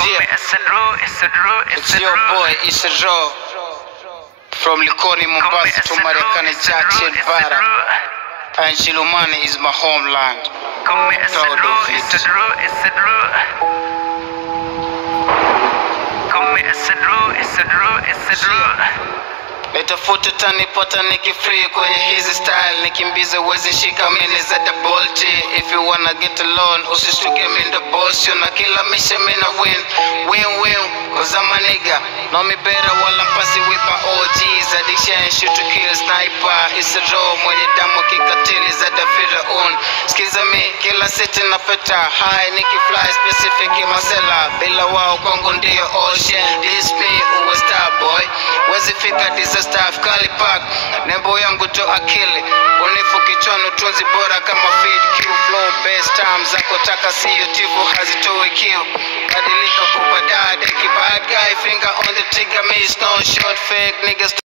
It's your boy, Issa Raw. From Likoni, Mombasa to Marekani, Churchill, Bara. And Chilumani is my homeland. Proud of it. Nitafuta tanipata nikifree kwenye hizi style, nikimbize wezi shika mini za double T. If you wanna get alone, usishtuke mi ndo boss. Na kila mission mina win, cause I'm a nigga. Know me better while I'm passing with my OGs. Addiction, shoot to kill, sniper. Issa Raw, mwenye damu kikatili za dafira on. Skiza me, kila city na peta high, niki fly specific masela. Bila wao kwangu ndiyo ocean. This me, uwe star boy. Wezi fika disaster, Kali Park. Nembo yangu to akili. Unifu kichwano tunzi bora kama feed Q. Flow best time zako taka siyo tivu hazitoi kill. Badilika kubadada, deki bad guy, finger on the trigger, me is no short fake niggas.